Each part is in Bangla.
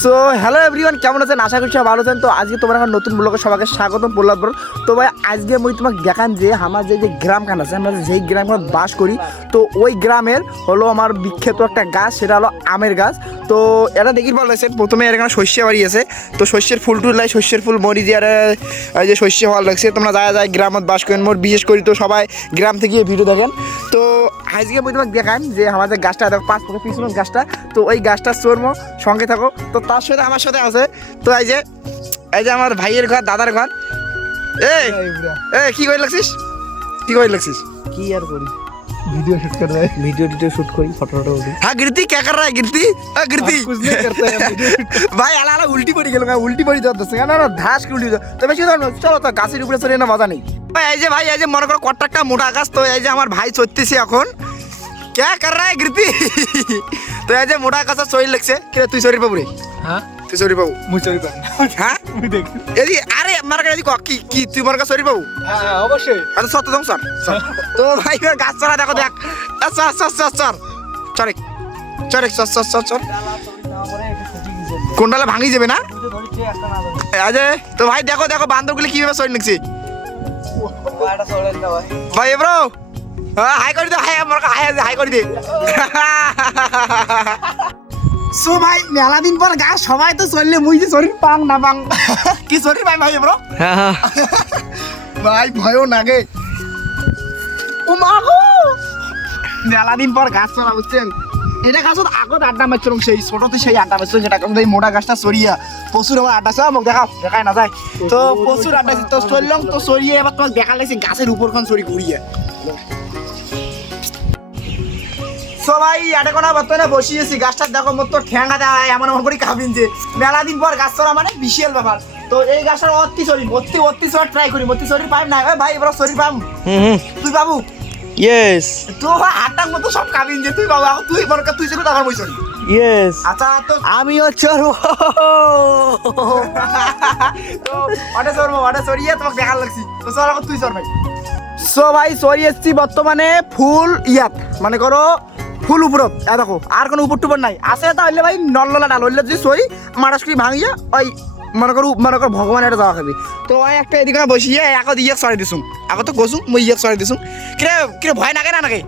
সো হ্যালো এভরিওয়ান, কেমন আছেন? আশা করছি ভালো আছেন। তো আজকে তোমার এখন নতুন ব্লগে সবাইকে স্বাগতম বললাম। তো ভাই আজকে আমি তোমাকে দেখান যে আমার যে গ্রামখান আছে, আমরা যেই গ্রামখানে বাস করি, তো ওই গ্রামের হলো আমার বিখ্যাত একটা গাছ, সেটা হলো আমের গাছ। তো এটা দেখি ভালো লাগছে। প্রথমে এখানে শস্য বাড়ি আছে, তো শস্যের ফুল টুল লাই, শস্যের ফুল মরি দিয়ে এই যে শস্য হওয়া লাগছে। তোমরা যায় গ্রামত বাস করেন, মোর বিশেষ করি তো সবাই গ্রাম থেকে ভিডিও দেখেন। তো আজকে আমি তোমাকে দেখান যে আমাদের গাছটা দেখো, 5 ফুটের পিছনে গাছটা, তো ওই গাছটা চর্ম সঙ্গে থাকো। তো তার সাথে আমার সাথে আছে, তো এই যে আমার ভাইয়ের ঘর, দাদার ঘর। কি করে লাগছিস? কি করে লাগছিস? কি আর করি, ভিডিও শুট कर रहा है, वीडियो শুট করি, ফটো উঠি। हाँ गिरती क्या कर रहा है? गिरती गिरती कुछ नहीं करता है वीडियो शुट। ভাই আলা উল্টি পড়ে গেল, উল্টি পড়ে যাচ্ছে না, না ধাস কি উল্টি। তবে কি জানো, চলো তো গাছের উপরে চড়ে না, মজা নেই। ভাই এই যে মনে করো কট্টাকটা মোটা গাছ, তো এই যে আমার ভাই চড়তেছে এখন। क्या कर रहा है गिरती? তো এই যে মোটা গাছ চড়ি লাগছে। কি তুই চড়ি পাবো রে? হ্যাঁ তুই চড়ি পাবো? মুই চড়ি পাবো। হ্যাঁ মুই দেখ। এদি আরে আমার কাছে কি কি তুই মোর কাছে চড়ি পাবো? হ্যাঁ অবশ্যই। আচ্ছা সত্য দম স্যার। তো ভাই এবার গাছ চড়া দেখো, দেখ। আচ্ছা আচ্ছা আচ্ছা চর চরে চরে চর চর চর চর। কোনটালে ভাঙি যাবে না? আরে তো ভাই দেখো দেখো বান্দরগুলি কিভাবে চড়ি লাগছে ভাই। ব্রো হাই করে দে, হাই আমার হাই করে দে। সো ভাই মেলা দিন পর গাছ সবাই তো চললে, মুই যে শরীর পাং না পাং কি শরীর ভাই ভাই ব্রো। হ্যাঁ ভাই ভয়ও লাগে। ও মা গো, মেলা দিন পর গাছ চড়া, বুঝছেন? এটা গাছত আগত আড্ডা মারছিলাম, সেই ছোটতে সেই আড্ডা মারছিল, যেটা এই মোটা গাছটা সরিয়া প্রচুর আমার আড্ডা ছিল। মোক দেখায় না যায়, তো প্রচুর আড্ডা তো চললাম, তো সরিয়ে এবার তোমাকে দেখা লাগছে গাছের উপরখান সরি ঘুরিয়ে। সবাই আটে কোনা বর্তমানে বসিয়েছি, গাছটা দেখো মোট তো ঠ্যাঙ্গা দেওয়া এমন এমন করে কাবিন যে মেলা দিন পর গাছ চড়া মানে বিশাল ব্যাপার। তো এই গাছটার অতি সরি চড়া ট্রাই করি, অতি সরি পাইম না ভাই, এবার সরি পাম। তুই বাবু ইয়েস তো হাতটার মতো সব কাবিন যে তুই বাবু, এখন তুই মনে কর তুই চলো, তখন মই সরি। ইয়েস আচ্ছা তো আমিও চড়বো। তো অটে সরিয়ে তোমাকে দেখার লাগছি, তো চল এখন তুই চল ভাই। সো ভাই সরি এসছি বর্তমানে ফুল ইয়াত, মানে করো ফুল উপরত। দেখো আর কোনো উপর টুপর নাই আছে, তাহলে ভাই নল্লা ডাল হইলে যদি সরি মারাসকি ভাঙিয়া ওই মনে করো ভগবান এটা যাওয়া খাবি। তো ওই একটা এদিকে বসিয়ে এখন ইয়ে সরাই দিছুম, এখন তো গছুম মই ইয়ে সরাই দিছুম। কিরে কিরে ভয় নাগে না নাকি?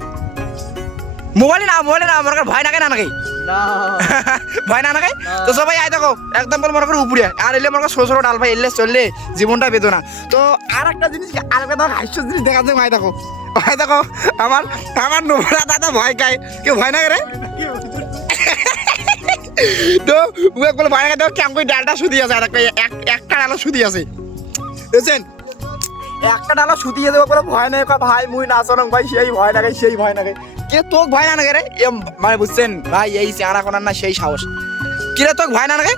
মোবাইলে না আমার ভয় নাগে না নাকি? ভয় না নাকি? তো সবাই আয় দেখো একদম বল মনে করো উপরে, আর এলে মনে করো ছোট ডাল ভাই এলে চললে জীবনটা বেদনা। তো আর একটা জিনিস, আর একটা দেখো হাস্য জিনিস দেখা যায়। ভাই দেখো ভাই দেখো আমার নোবরা দাদা ভয় খায়, কেউ ভয় না রে? তো বলে ভয় না, দেখো কেমন করে ডালটা শুধু আছে, একটা ডালা শুধু আছে, বুঝছেন? একটা ডালা শুধিয়ে দেবো বলে ভয় নাই, ভাই মুই নাচন ভাই সেই ভয় লাগে, সেই ভয় লাগে। কে তোকে ভয় না লাগে রে? মানে বুঝছেন ভাই, এই চেহারা কোনার না সেই সাহস। কিরে তোকে ভয় না লাগে?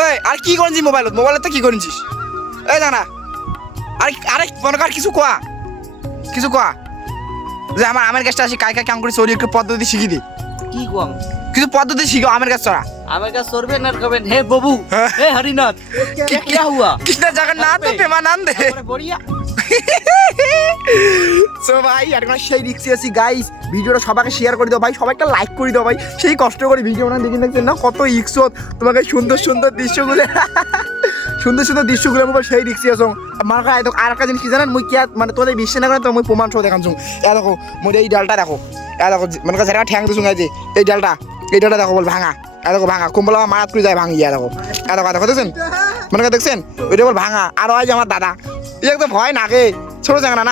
ওই আর কি করেছিস মোবাইলত তো কি করেছিস? এই জানা আরে মনে কর কিছু কোয়া যে আমার আমের গাছটা আসি কাই কেমন করে চড়ি, একটু পদ্ধতি শিখি দে। কি কোয়াম? কিছু পদ্ধতি শিখো আমের গাছ চড়া। আমের কাছে চড়বে না করবেন? হে বাবু, হে হরিনাথ, क्या हुआ? কৃষ্ণ জগন্নাথ প্রেমানন্দ। বড়িয়া। সো ভাই এখন সেই রিক্সি আছি গাইস, ভিডিওটা সবাইকে শেয়ার করে দাও ভাই, সবাইকে লাইক করে দাও ভাই। সেই কষ্ট করে ভিডিও না দেখে দেখছেন না, কত ইক্সত তোমাকে সুন্দর দৃশ্যগুলো দৃশ্যগুলো আমার সেই রিক্সি আছো। আমার আর একটা জিনিস কি জানেন, মুই কি মানে তোদের বিশ্বাস না করেন তো মুই প্রমাণ সহ দেখাচ্ছু। দেখো মোর এই ডালটা দেখো, দেখো মনে কাছে ঠ্যাং দিছুন, যে এই ডালটা দেখো বল ভাঙা, দেখো ভাঙা কুম্বল আমার মারাত করে যায় ভাঙি। দেখো দেখো দেখছেন, মনে করে দেখছেন ওইটা বল ভাঙা। আর ওই যে আমার দাদা, এই তো ভয় নাগে, ছোট জানা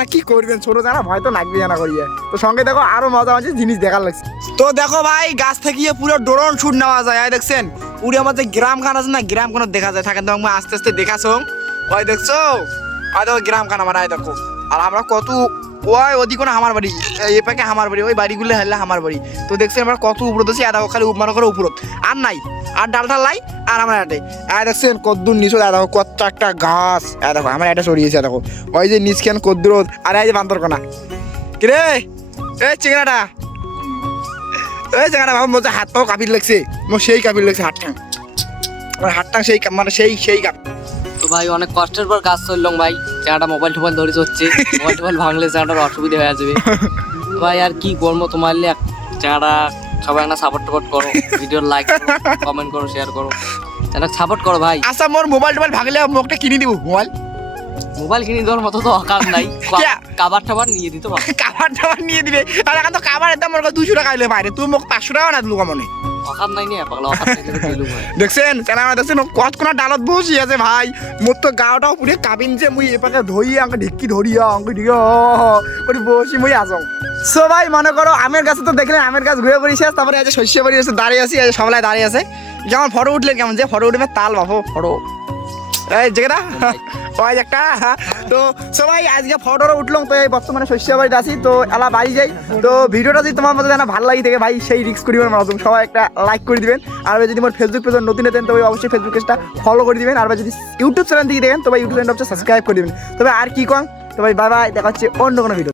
না কি করবেন, ছোট জানা ভয় তো লাগবে জানা করিয়ে। তো সঙ্গে দেখো আরো মজা জিনিস দেখার লাগছে। তো দেখো ভাই গাছ থেকে পুরো ড্রোন শুট নেওয়া যায়, দেখছেন পুরো আমার যে গ্রাম খান আছে না, গ্রাম খান দেখা যায়। থাকেন তো আস্তে আস্তে দেখাছো, ওই দেখছো দেখো গ্রাম খান আমার, দেখো। আর আমরা কত ওই ওদিকে না আমার বাড়ি, এ পাকে আমার বাড়ি, ওই বাড়িগুলো হেললে আমার বাড়ি। তো দেখছি আমরা কত উপরত আছি, দেখো খালি মনে করো উপরত আর নাই, আর ডালটা লাই আর আমার হাটে। দেখছেন কদ্দুর নিচে দেখো কত একটা গাছ, দেখো আমার এটা সরিয়েছে। দেখো ওই যে নিচ খান কদ্দুর, আর এই যে বান্দরকোনা। কিরে এই চিংড়াটা, এই চিংড়াটা বাবা মজা হাত পাও কাপির লাগছে, মোর সেই কাপির লাগছে হাতটা, আমার হাতটা সেই মানে সেই কাপ। তো ভাই অনেক কষ্টের পর কাজ চললাম ভাই, চাটা মোবাইল টোবাইল ধরে হচ্ছে, মোবাইল ভাঙলে চাটার অসুবিধা হয়ে যাবে ভাই। আর কি করবো, তোমার চাটা সবাই না সাপোর্ট করো, ভিডিও লাইক করো, কমেন্ট করো, শেয়ার করো, এনা সাপোর্ট করো ভাই। আচ্ছা মোর মোবাইল টোবাইল ভাগলে মুখটা কিনে দিব মোবাইল কিনে দেওয়ার মতো তো অকাজ নাই, কাবার টাবার নিয়ে দিতে পারো। কাভার টাভার নিয়ে দিবে আর এখন তো কাভারের দাম মোর 200 টাকা হইলে বাইরে তুই মোক 500 টাকা না দিলুকা মনে অকাজ নাই নি পাগলা, অকাজ নাই তো দিলু ভাই। দেখছেন চ্যানেল দেখছেন কত কোন ডালত বসি আছে ভাই, মোর তো গাওটাও পুরে কাবিন যে মুই এপাকে ধইয়া আঙ্কে ঢিক্কি ধরিয়া আঙ্কে ঢিয়া করে বসি মুই আসং। সো ভাই মনে করো আমের গাছে তো দেখলেন আমের গাছ ঘুরে ঘুরে শেষ, তারপরে এই যে শস্য বাড়ি এসে দাঁড়িয়ে আছি, এই যে সবাই দাঁড়িয়ে আছে। যেমন ফটো উঠলেন কেমন যে ফটো উঠবে তাল বাবু ফটো এই জায়গাটা ওই একটা। তো সবাই আজকে ফটোটা উঠলাম, তো এই বর্তমানে শস্য বাড়িতে আছি, তো এলা বাড়ি যাই। তো ভিডিওটা যদি তোমার মধ্যে জানা ভালো লাগে থাকে ভাই সেই রিস্ক করিবেন মাধ্যম সবাই একটা লাইক করে দিবেন। আর যদি আমার ফেসবুক পেজ নতুন দেন তবে অবশ্যই ফেসবুক পেজটা ফলো করে দিবেন। আর যদি ইউটিউব চ্যানেল থেকে দেখেন তবে ইউটিউব চ্যানেলটা সাবস্ক্রাইব করে দিবেন। তবে আর কি কম, তো ভাই বাই বাই, দেখা হচ্ছে অন্য কোনো ভিডিও।